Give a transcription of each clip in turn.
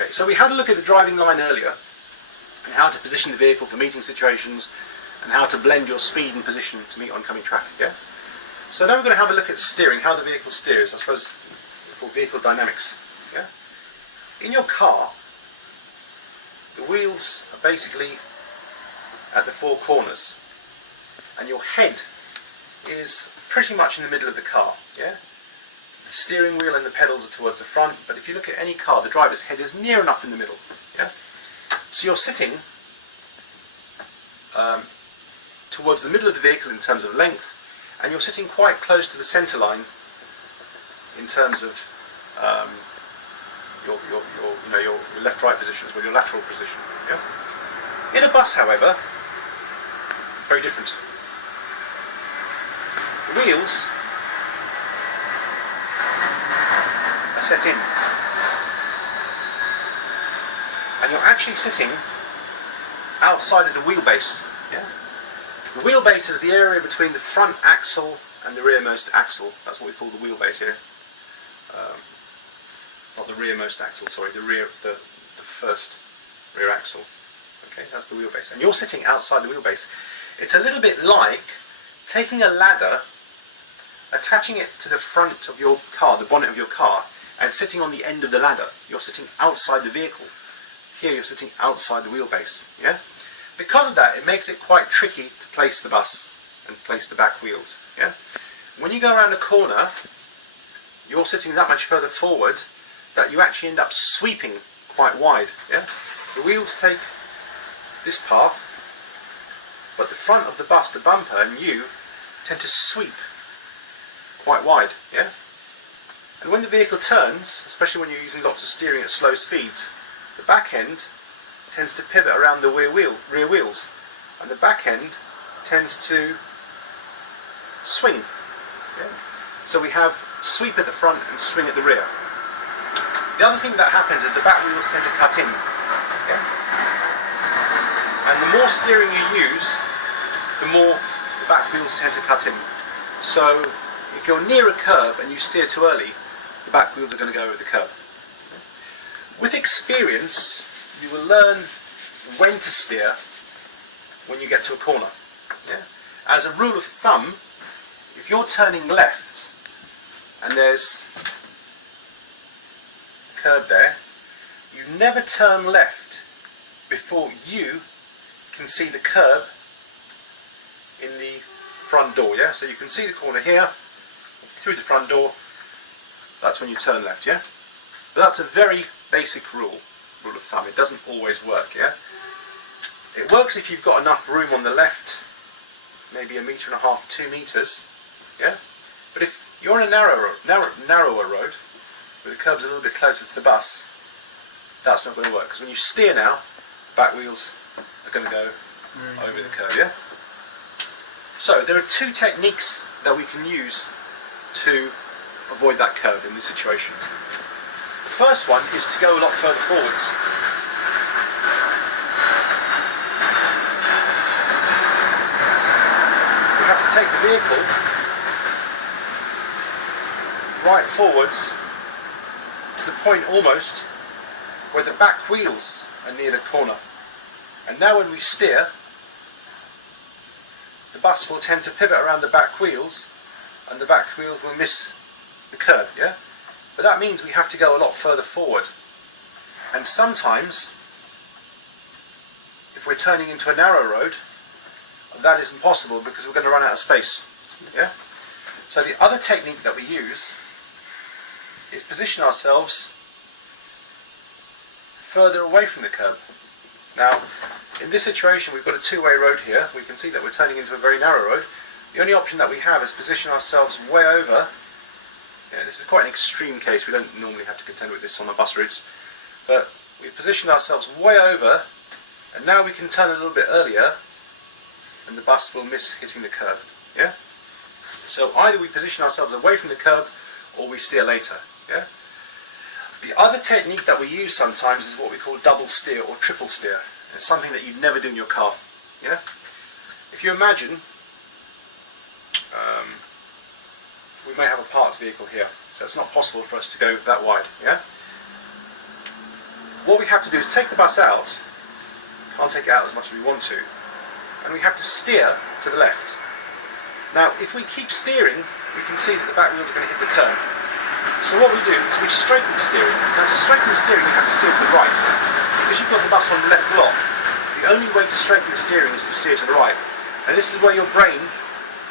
Okay, so we had a look at the driving line earlier and how to position the vehicle for meeting situations and how to blend your speed and position to meet oncoming traffic, yeah? So now we're going to have a look at steering, how the vehicle steers, I suppose, for vehicle dynamics, yeah? In your car, the wheels are basically at the four corners and your head is pretty much in the middle of the car, yeah? The steering wheel and the pedals are towards the front, but if you look at any car, the driver's head is near enough in the middle, yeah? So you're sitting towards the middle of the vehicle in terms of length, and you're sitting quite close to the centre line in terms of your left-right position as well, your lateral position, yeah? In a bus, however, very different. The wheels are set in, and you're actually sitting outside of the wheelbase. Yeah? The wheelbase is the area between the front axle and the rearmost axle. That's what we call the wheelbase here. Not the rearmost axle, sorry, the first rear axle. Okay, that's the wheelbase, and you're sitting outside the wheelbase. It's a little bit like taking a ladder, attaching it to the front of your car, the bonnet of your car, and sitting on the end of the ladder. You're sitting outside the vehicle. Here you're sitting outside the wheelbase. Yeah? Because of that, it makes it quite tricky to place the bus and place the back wheels. Yeah? When you go around a corner, you're sitting that much further forward that you actually end up sweeping quite wide. Yeah? The wheels take this path, but the front of the bus, the bumper, and you tend to sweep quite wide. Yeah? And when the vehicle turns, especially when you're using lots of steering at slow speeds, the back end tends to pivot around the rear wheels, and the back end tends to swing. Yeah? So we have sweep at the front and swing at the rear. The other thing that happens is the back wheels tend to cut in. Yeah? And the more steering you use, the more the back wheels tend to cut in. So if you're near a curb and you steer too early, the back wheels are going to go over the curb. With experience, you will learn when to steer when you get to a corner. Yeah? As a rule of thumb, if you're turning left and there's a curb there, you never turn left before you can see the curb in the front door. Yeah? So you can see the corner here, through the front door, that's when you turn left, yeah? But that's a very basic rule of thumb. It doesn't always work, yeah? It works if you've got enough room on the left, maybe 1.5 meters, 2 meters, yeah? But if you're on a narrower road, where the curb's a little bit closer to the bus, that's not going to work, because when you steer now, the back wheels are going to go over the curb, yeah? So there are two techniques that we can use to avoid that curve in this situation. The first one is to go a lot further forwards. We have to take the vehicle right forwards to the point almost where the back wheels are near the corner. And now when we steer, the bus will tend to pivot around the back wheels, and the back wheels will miss the curb, yeah? But that means we have to go a lot further forward. And sometimes, if we're turning into a narrow road, that isn't possible because we're going to run out of space, yeah? So the other technique that we use is position ourselves further away from the curb. Now, in this situation, we've got a two-way road here. We can see that we're turning into a very narrow road. The only option that we have is position ourselves way over. Yeah, this is quite an extreme case. We don't normally have to contend with this on the bus routes. But we've positioned ourselves way over, and now we can turn a little bit earlier, and the bus will miss hitting the curb. Yeah? So either we position ourselves away from the curb, or we steer later. Yeah? The other technique that we use sometimes is what we call double steer or triple steer. It's something that you'd never do in your car. Yeah? If you imagine, we may have a parked vehicle here, so it's not possible for us to go that wide. Yeah? what we have to do is take the bus out, can't take it out as much as we want to, and we have to steer to the left. Now, if we keep steering, we can see that the back wheels are going to hit the turn. So what we do is we straighten the steering. Now, to straighten the steering, you have to steer to the right. Because you've got the bus on left lock, the only way to straighten the steering is to steer to the right. And this is where your brain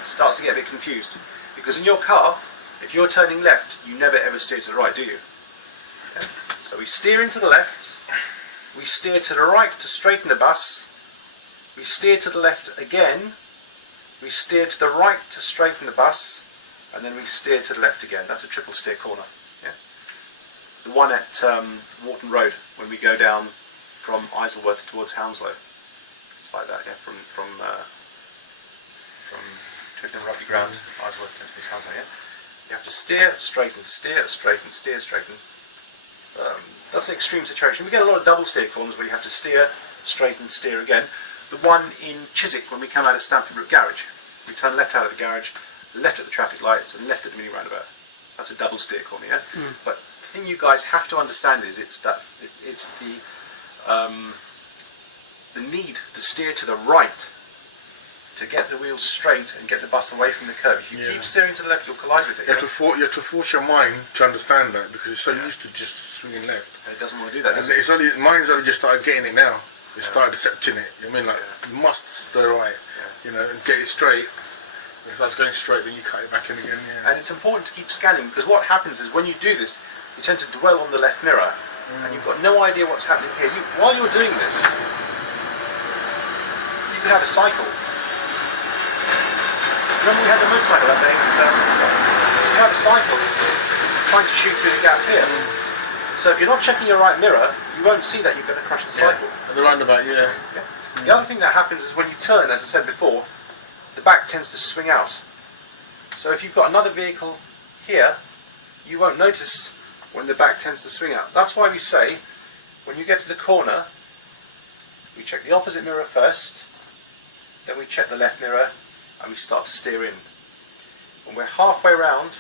starts to get a bit confused. Because in your car, if you're turning left, you never ever steer to the right, do you? Okay. So we steer into the left, we steer to the right to straighten the bus, we steer to the left again, we steer to the right to straighten the bus, and then we steer to the left again. That's a triple steer corner. Yeah? The one at Wharton Road, when we go down from Isleworth towards Hounslow. It's like that, yeah, from Twickenham Rugby Ground, Isleworth towards Hounslow, yeah? You have to steer, straighten, steer, straighten, steer, straighten. That's an extreme situation. We get a lot of double steer corners where you have to steer, straighten, steer again. The one in Chiswick when we come out of Stamford Brook Garage. We turn left out of the garage, left at the traffic lights and left at the mini roundabout. That's a double steer corner, yeah? But the thing you guys have to understand is it's the need to steer to the right to get the wheels straight and get the bus away from the curb. If you keep steering to the left, you'll collide with it. You have to force your mind to understand that because it's so used to just swinging left. And it doesn't want to do that, does And it? it's only mine's only just started getting it now. It started accepting it. You know what I mean, like you must steer right, you know, and get it straight. If it starts going straight, then you cut it back in again. Yeah. And it's important to keep scanning because what happens is when you do this, you tend to dwell on the left mirror and you've got no idea what's happening here. While you're doing this, you could have a cycle. Do you remember we had the motorcycle that day? You could have a cycle trying to shoot through the gap here. So if you're not checking your right mirror, you won't see that you're going to crash the cycle. At the roundabout, yeah. The other thing that happens is when you turn, as I said before, the back tends to swing out. So if you've got another vehicle here, you won't notice when the back tends to swing out. That's why we say, when you get to the corner, we check the opposite mirror first, then we check the left mirror, and we start to steer in. When we're halfway round,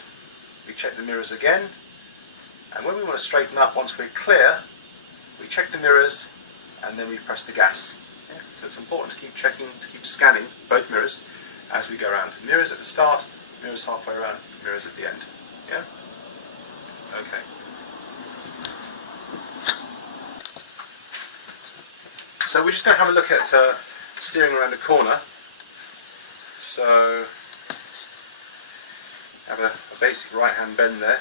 we check the mirrors again, and when we want to straighten up, once we're clear, we check the mirrors, and then we press the gas. Yeah? So it's important to keep checking, to keep scanning both mirrors as we go around. Mirrors at the start, mirrors halfway around, mirrors at the end. Yeah? Okay. So we're just going to have a look at steering around a corner. So have a basic right hand bend there.